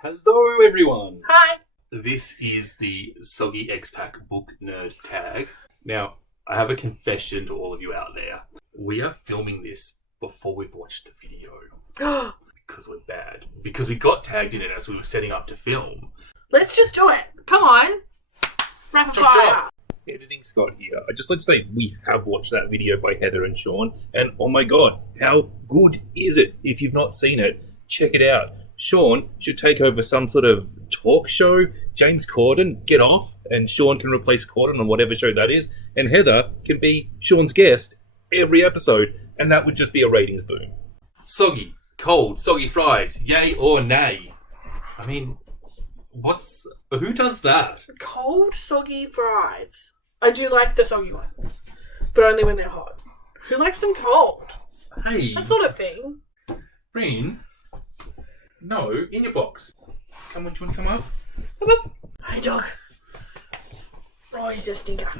Hello everyone! Hi! This is the Soggy Expat book nerd tag. Now, I have a confession to all of you out there. We are filming this before we've watched the video. Because we're bad. Because we got tagged in it as we were setting up to film. Let's just do it. Come on. Rapid Chop, fire. chop. Editing Scott here. I'd just like to say we have watched that video by Heather and Sean, and oh my god, how good is it? If you've not seen it, check it out. Sean should take over some sort of talk show. James Corden, get off, and Sean can replace Corden on whatever show that is, and Heather can be Sean's guest every episode, and that would just be a ratings boom. Soggy, cold, soggy fries, yay or nay? I mean, who does that? Cold, soggy fries. I do like the soggy ones, but only when they're hot. Who likes them cold? Hey, That sort of thing. Breen. No, in your box. Come on, do you want to come up? Come up. Hey, dog. Oh, he's a stinker.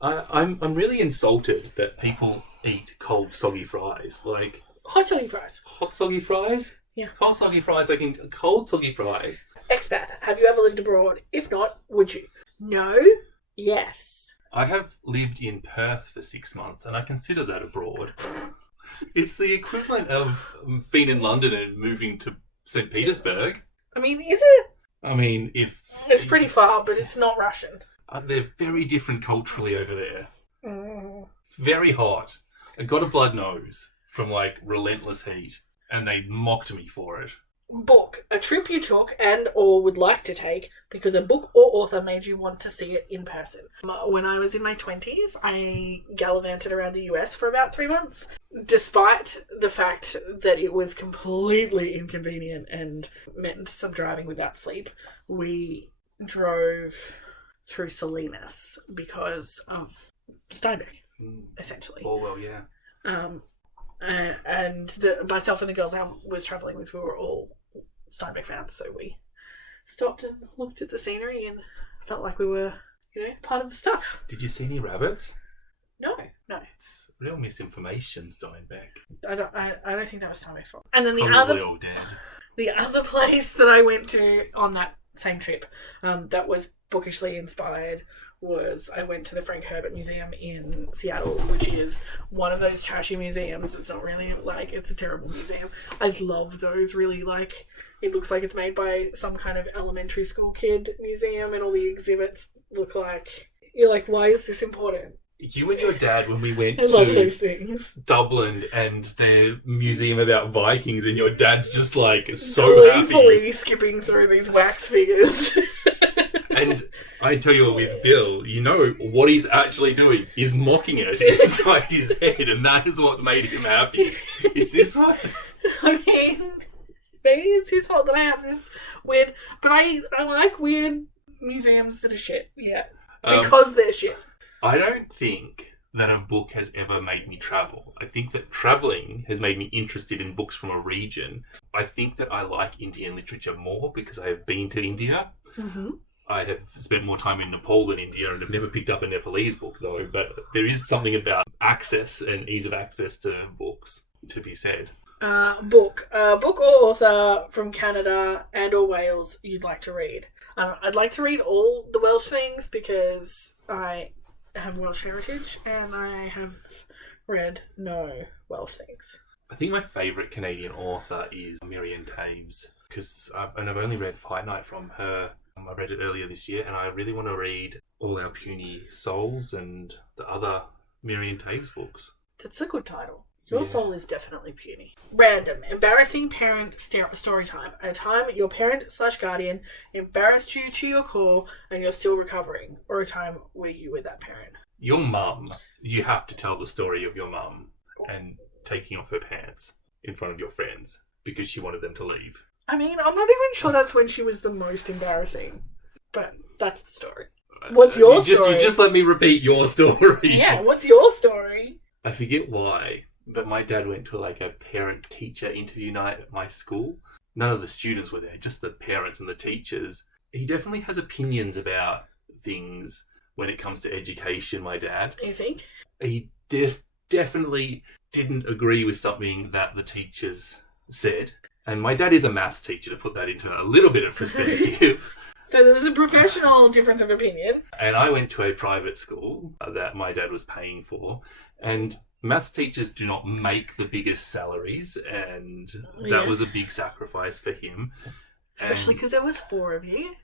I'm really insulted that people eat cold soggy fries. Like Hot soggy fries. hot soggy fries? Yeah. Hot soggy fries, cold soggy fries. Expat, have you ever lived abroad? If not, would you? No? Yes. I have lived in Perth for 6 months and I consider that abroad. It's the equivalent of being in London and moving to St. Petersburg. I mean, is it? I mean, if... It's pretty far, but it's not Russian. They're very different culturally over there. Mm. It's very hot. I got a blood nose from, relentless heat, and they mocked me for it. Book. A trip you took and or would like to take because a book or author made you want to see it in person. When I was in my 20s, I gallivanted around the US for about 3 months. Despite the fact that it was completely inconvenient and meant some driving without sleep, we drove through Salinas because of Steinbeck, essentially. Oh, well, yeah. Myself and the girls I was travelling with, we were all Steinbeck fans, so we stopped and looked at the scenery and felt like we were, part of the stuff. Did you see any rabbits? No. It's real misinformation, Steinbeck. I don't think that was Steinbeck's fault. And then Probably all dead. the other place that I went to on that same trip, that was bookishly inspired, was I went to the Frank Herbert Museum in Seattle, which is one of those trashy museums. It's not really it's a terrible museum. I love those really it looks like it's made by some kind of elementary school kid museum, and all the exhibits look like, you're like, why is this important? You and your dad, when we went I love to those things. Dublin and their museum about Vikings, and your dad's just so happy. Gleefully skipping through these wax figures. And I tell you, with Bill, what he's actually doing is mocking it inside his head, and that is what's made him happy. Is this one? I mean, maybe it's his fault that I have this weird... But I like weird museums that are shit, yeah. Because they're shit. I don't think that a book has ever made me travel. I think that travelling has made me interested in books from a region. I think that I like Indian literature more because I have been to India. Mm-hmm. I have spent more time in Nepal than India, and have never picked up a Nepalese book, though. But there is something about access and ease of access to books to be said. Book or author from Canada and or Wales you'd like to read. I'd like to read all the Welsh things because I have Welsh heritage, and I have read no Welsh things. I think my favourite Canadian author is Marianne Taves, because I've only read Fight Night from her. I read it earlier this year, and I really want to read All Our Puny Souls and the other Marianne Taves books. That's a good title. Your soul is definitely puny. Random. Embarrassing parent story time. At a time your parent/guardian embarrassed you to your core and you're still recovering. Or a time where you were that parent. Your mum. You have to tell the story of your mum and taking off her pants in front of your friends because she wanted them to leave. I mean, I'm not even sure that's when she was the most embarrassing. But that's the story. What's your story? You just let me repeat your story. Yeah, what's your story? I forget why, but my dad went to a parent-teacher interview night at my school. None of the students were there, just the parents and the teachers. He definitely has opinions about things when it comes to education, my dad. You think? He definitely didn't agree with something that the teachers said. And my dad is a maths teacher, to put that into a little bit of perspective. So there was a professional difference of opinion. And I went to a private school that my dad was paying for. And maths teachers do not make the biggest salaries. And that was a big sacrifice for him. Especially because there was 4 of you.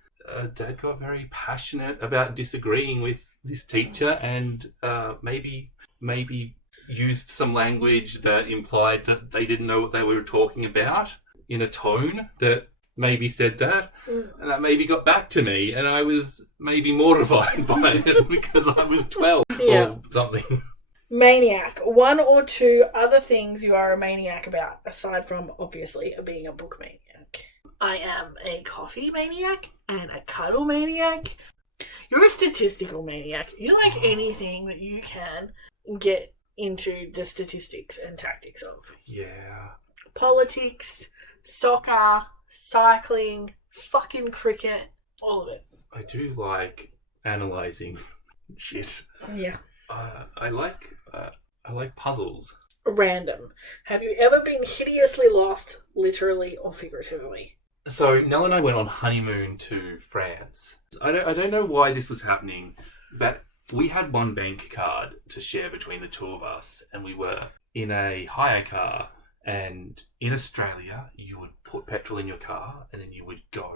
Dad got very passionate about disagreeing with this teacher and maybe used some language that implied that they didn't know what they were talking about in a tone that maybe said that. And that maybe got back to me, and I was maybe mortified by it because I was 12 or something. Maniac. 1 or 2 other things you are a maniac about, aside from, obviously, being a book maniac. I am a coffee maniac and a cuddle maniac. You're a statistical maniac. You like anything that you can get into the statistics and tactics of. Yeah. Politics, soccer, cycling, fucking cricket, all of it. I do like analysing shit. Yeah. I like puzzles. Random. Have you ever been hideously lost, literally or figuratively? So Nell and I went on honeymoon to France. I don't know why this was happening, but we had one bank card to share between the 2 of us, and we were in a hire car. And in Australia, you would put petrol in your car, and then you would go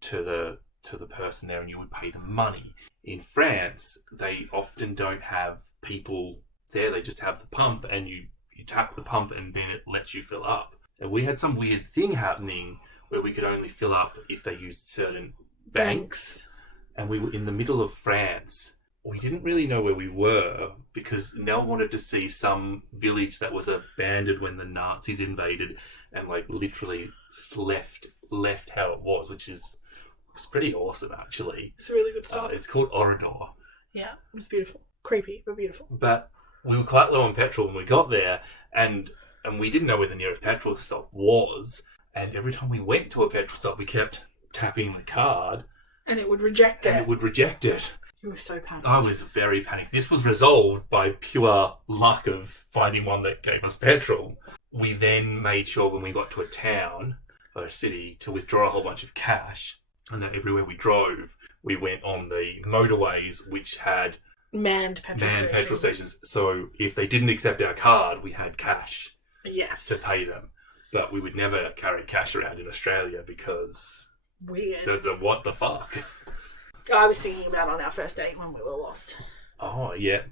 to the person there, and you would pay them money. In France, they often don't have people there; they just have the pump, and you tap the pump, and then it lets you fill up. And we had some weird thing happening where we could only fill up if they used certain banks. And we were in the middle of France. We didn't really know where we were because Nell wanted to see some village that was abandoned when the Nazis invaded and like literally left how it was, which is pretty awesome actually. It's really good stuff. It's called Orador. Yeah, it was beautiful. Creepy, but beautiful. But we were quite low on petrol when we got there, and we didn't know where the nearest petrol stop was. And every time we went to a petrol stop, we kept tapping the card. And it would reject it. You were so panicked. I was very panicked. This was resolved by pure luck of finding one that gave us petrol. We then made sure when we got to a town or a city to withdraw a whole bunch of cash. And that everywhere we drove, we went on the motorways which had manned petrol stations. So if they didn't accept our card, we had cash to pay them. But we would never carry cash around in Australia because... Weird. What the fuck? I was thinking about on our first date when we were lost. Oh, yeah.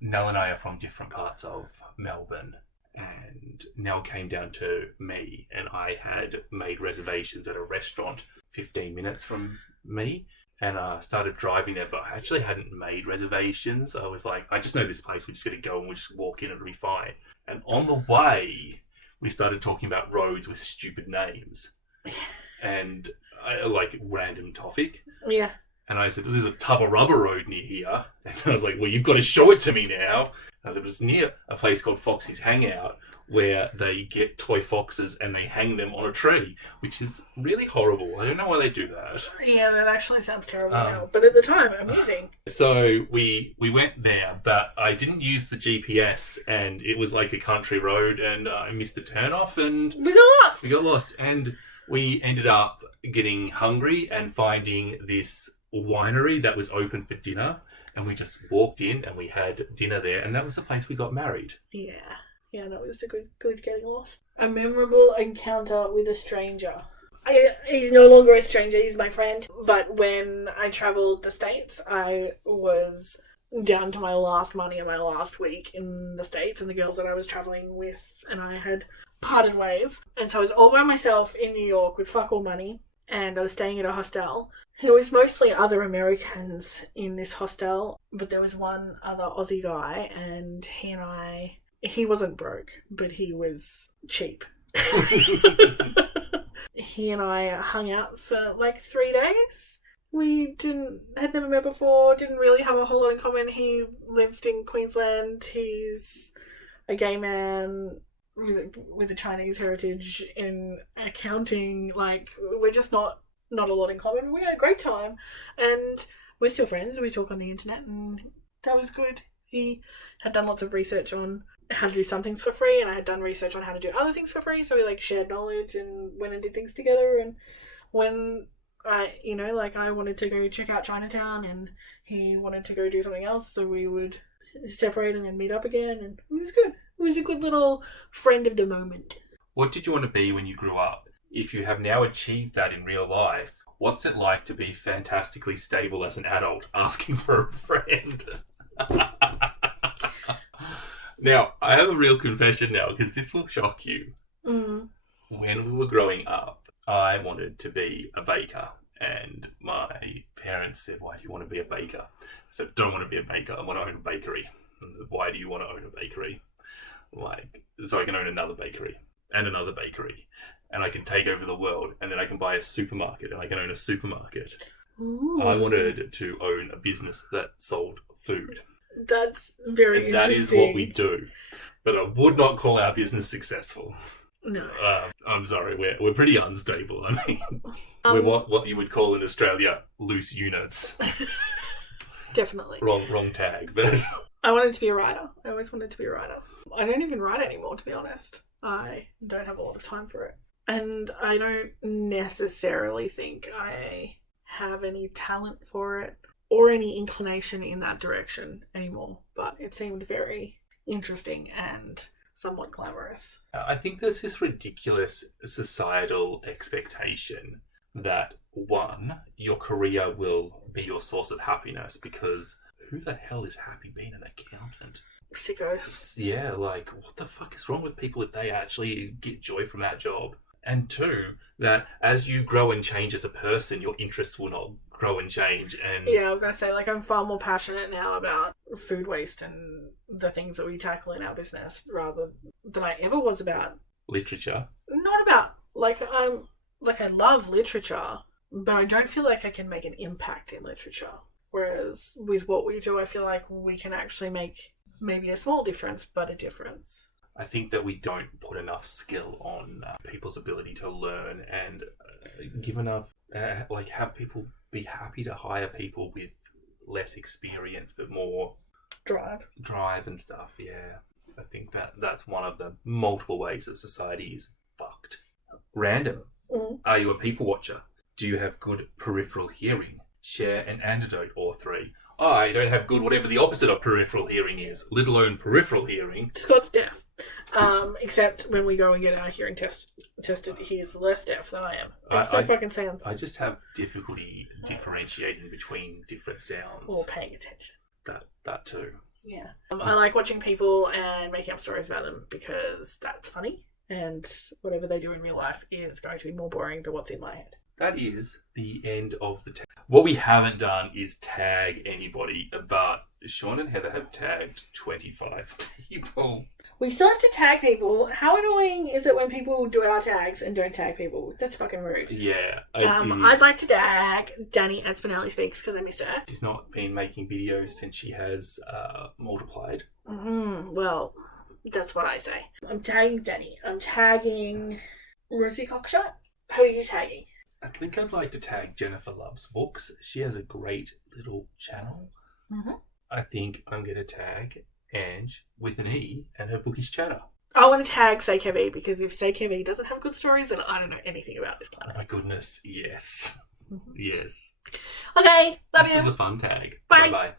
Nell and I are from different parts of Melbourne. And Nell came down to me and I had made reservations at a restaurant 15 minutes from me. And started driving there, but I actually hadn't made reservations. I was like, I just know this place. We're just going to go and we'll just walk in and it'll be fine. And on the way... we started talking about roads with stupid names and like random topic. Yeah. And I said, there's a Tubba Rubber Road near here. And I was like, well, you've got to show it to me now. And I said, it was near a place called Foxy's Hangout where they get toy foxes and they hang them on a tree, which is really horrible. I don't know why they do that. Yeah, that actually sounds terrible now. But at the time, amusing. So we went there, but I didn't use the GPS and it was like a country road and I missed a turnoff and... We got lost! And we ended up getting hungry and finding this winery that was open for dinner. And we just walked in and we had dinner there and that was the place we got married. Yeah. Yeah, that was a good getting lost. A memorable encounter with a stranger. He's no longer a stranger, he's my friend. But when I travelled the States, I was down to my last money in my last week in the States, and the girls that I was travelling with and I had parted ways. And so I was all by myself in New York with fuck all money, and I was staying at a hostel. It was mostly other Americans in this hostel, but there was one other Aussie guy, and he wasn't broke, but he was cheap. He and I hung out for like 3 days. We had never met before, didn't really have a whole lot in common. He lived in Queensland. He's a gay man with a Chinese heritage in accounting. Like, we're just not a lot in common. We had a great time, and we're still friends. We talk on the internet, and that was good. He had done lots of research on how to do some things for free, and I had done research on how to do other things for free, so we like shared knowledge and went and did things together. And when I, like I wanted to go check out Chinatown and he wanted to go do something else, so we would separate and then meet up again, and it was good. It was a good little friend of the moment. What did you want to be when you grew up? If you have now achieved that in real life, what's it like to be fantastically stable as an adult, asking for a friend? Now, I have a real confession now, because this will shock you. Mm. When we were growing up, I wanted to be a baker, and my parents said, "Why do you want to be a baker?" I said, "I don't want to be a baker, I want to own a bakery." And I said, "Why do you want to own a bakery?" So I can own another bakery, and another bakery, and I can take over the world, and then I can buy a supermarket, and I can own a supermarket. Ooh. I wanted to own a business that sold food. That's very and that interesting. is what we do. But I would not call our business successful. No. I'm sorry, we're pretty unstable. I mean, we're what you would call in Australia loose units. Definitely. Wrong tag, but I wanted to be a writer. I always wanted to be a writer. I don't even write anymore, to be honest. I don't have a lot of time for it. And I don't necessarily think I have any talent for it or any inclination in that direction anymore. But it seemed very interesting and somewhat glamorous. I think there's this ridiculous societal expectation that, one, your career will be your source of happiness, because who the hell is happy being an accountant? Sickos. Yeah, like, what the fuck is wrong with people if they actually get joy from that job? And two, that as you grow and change as a person, your interests will not grow and change. And yeah, I'm going to say, like, I'm far more passionate now about food waste and the things that we tackle in our business rather than I ever was about literature. Not about, I love literature, but I don't feel like I can make an impact in literature. Whereas with what we do, I feel like we can actually make maybe a small difference, but a difference. I think that we don't put enough skill on people's ability to learn and give enough, have people be happy to hire people with less experience but more drive and stuff. Yeah, I think that's one of the multiple ways that society is fucked. Random. Mm. Are you a people watcher? Do you have good peripheral hearing? Share an antidote or three. I don't have good whatever the opposite of peripheral hearing is, let alone peripheral hearing. Scott's deaf. Except when we go and get our hearing tested, he's less deaf than I am. Makes no fucking sense. I just have difficulty differentiating between different sounds. Or paying attention. That too. Yeah. I like watching people and making up stories about them because that's funny, and whatever they do in real life is going to be more boring than what's in my head. That is the end of the tag. What we haven't done is tag anybody, but Sean and Heather have tagged 25 people. We still have to tag people. How annoying is it when people do our tags and don't tag people? That's fucking rude. Yeah. I'd like to tag Danny at Spinelli Speaks because I miss her. She's not been making videos since she has multiplied. Well, that's what I say. I'm tagging Danny. I'm tagging Rosie Cockshot. Who are you tagging? I think I'd like to tag Jennifer Loves Books. She has a great little channel. Mm-hmm. I think I'm going to tag Ange with an E and her bookish chatter. I want to tag Say Kev because if Say Kev doesn't have good stories, then I don't know anything about this planet. Oh my goodness, yes. Mm-hmm. Yes. Okay, love you. This was a fun tag. Bye. Bye-bye.